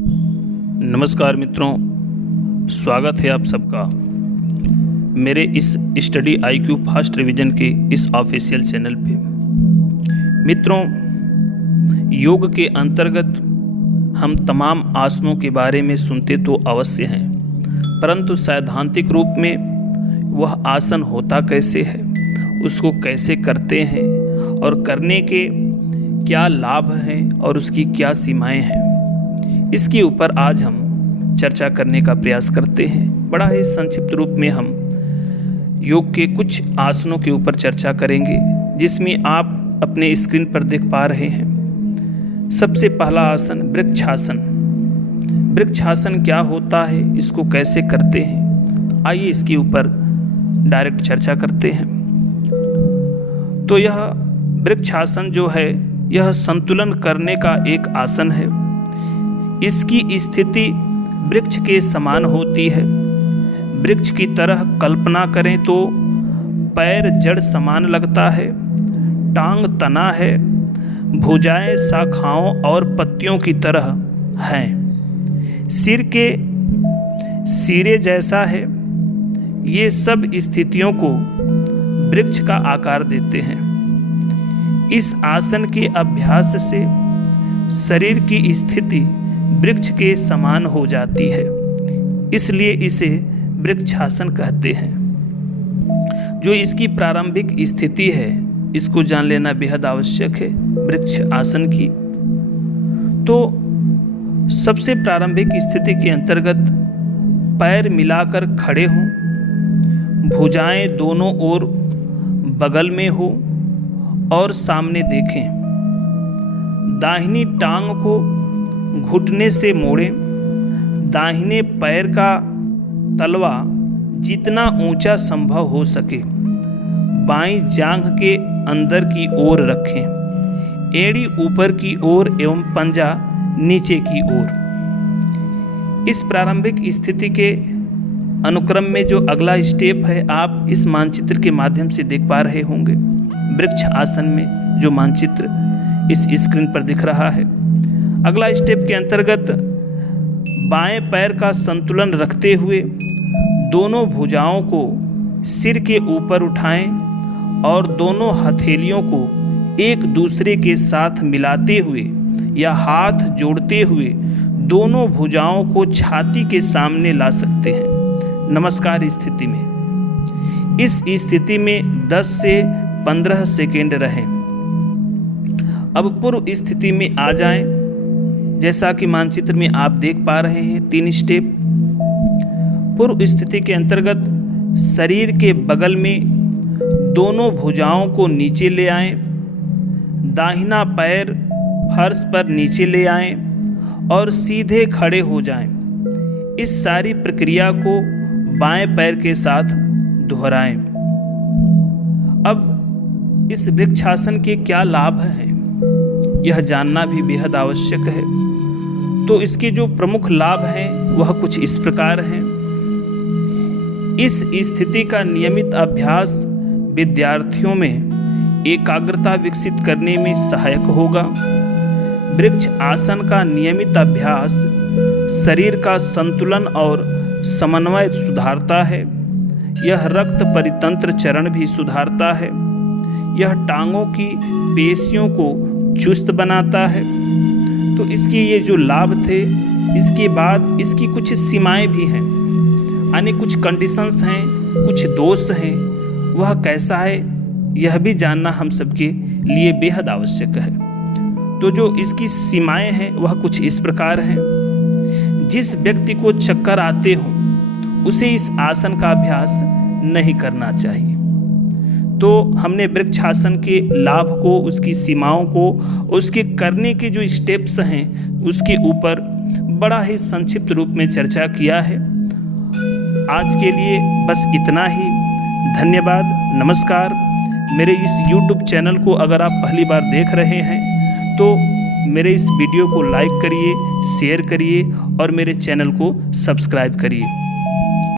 नमस्कार मित्रों, स्वागत है आप सबका मेरे इस स्टडी IQ फास्ट रिवीजन के इस ऑफिशियल चैनल पे। मित्रों, योग के अंतर्गत हम तमाम आसनों के बारे में सुनते तो अवश्य हैं, परंतु सैद्धांतिक रूप में वह आसन होता कैसे है, उसको कैसे करते हैं और करने के क्या लाभ हैं और उसकी क्या सीमाएं हैं, इसके ऊपर आज हम चर्चा करने का प्रयास करते हैं। बड़ा ही संक्षिप्त रूप में हम योग के कुछ आसनों के ऊपर चर्चा करेंगे, जिसमें आप अपने स्क्रीन पर देख पा रहे हैं। सबसे पहला आसन वृक्षासन। वृक्षासन क्या होता है, इसको कैसे करते हैं, आइए इसके ऊपर डायरेक्ट चर्चा करते हैं। तो यह वृक्षासन जो है, यह संतुलन करने का एक आसन है। इसकी स्थिति वृक्ष के समान होती है। वृक्ष की तरह कल्पना करें तो पैर जड़ समान लगता है, टांग तना है, भुजाएं शाखाओं और पत्तियों की तरह हैं, सिर के सिरे जैसा है। ये सब स्थितियों को वृक्ष का आकार देते हैं। इस आसन के अभ्यास से शरीर की स्थिति वृक्ष के समान हो जाती है, इसलिए इसे वृक्षासन कहते हैं। जो इसकी प्रारंभिक स्थिति है, इसको जान लेना बेहद आवश्यक है वृक्ष आसन की। तो सबसे प्रारंभिक स्थिति के अंतर्गत पैर मिलाकर खड़े हों, भुजाएं दोनों ओर बगल में हो और सामने देखें। दाहिनी टांग को घुटने से मोड़ें। दाहिने पैर का तलवा जितना ऊंचा संभव हो सके बाईं जांघ के अंदर की ओर रखें, एड़ी ऊपर की ओर एवं पंजा नीचे की ओर। इस प्रारंभिक स्थिति के अनुक्रम में जो अगला स्टेप है, आप इस मानचित्र के माध्यम से देख पा रहे होंगे। वृक्ष आसन में जो मानचित्र इस स्क्रीन पर दिख रहा है, अगला स्टेप के अंतर्गत बाएं पैर का संतुलन रखते हुए दोनों भुजाओं को सिर के ऊपर उठाएं और दोनों हथेलियों को एक दूसरे के साथ मिलाते हुए या हाथ जोड़ते हुए दोनों भुजाओं को छाती के सामने ला सकते हैं, नमस्कार स्थिति में। इस स्थिति में 10 से 15 सेकेंड रहें। अब पूर्व स्थिति में आ जाएं। जैसा कि मानचित्र में आप देख पा रहे हैं, 3 स्टेप। पूर्व स्थिति के अंतर्गत शरीर के बगल में दोनों भुजाओं को नीचे ले आएं, दाहिना पैर फर्श पर नीचे ले आएं और सीधे खड़े हो जाएं। इस सारी प्रक्रिया को बाएं पैर के साथ दोहराएं। अब इस वृक्षासन के क्या लाभ हैं, यह जानना भी बेहद आवश्यक है। तो इसके जो प्रमुख लाभ हैं वह कुछ इस प्रकार हैं। इस स्थिति का नियमित अभ्यास विद्यार्थियों में एकाग्रता विकसित करने में सहायक होगा। वृक्ष आसन का नियमित अभ्यास शरीर का संतुलन और समन्वय सुधारता है। यह रक्त परितंत्र चरण भी सुधारता है। यह टांगों की पेशियों को चुस्त बनाता है। तो इसके ये जो लाभ थे, इसके बाद इसकी कुछ सीमाएं भी हैं, यानी कुछ कंडीशंस हैं, कुछ दोष हैं। वह कैसा है, यह भी जानना हम सबके लिए बेहद आवश्यक है। तो जो इसकी सीमाएं हैं वह कुछ इस प्रकार हैं। जिस व्यक्ति को चक्कर आते हो उसे इस आसन का अभ्यास नहीं करना चाहिए। तो हमने वृक्षासन के लाभ को, उसकी सीमाओं को, उसके करने के जो स्टेप्स हैं उसके ऊपर बड़ा ही संक्षिप्त रूप में चर्चा किया है। आज के लिए बस इतना ही। धन्यवाद, नमस्कार। मेरे इस YouTube चैनल को अगर आप पहली बार देख रहे हैं तो मेरे इस वीडियो को लाइक करिए, शेयर करिए और मेरे चैनल को सब्सक्राइब करिए।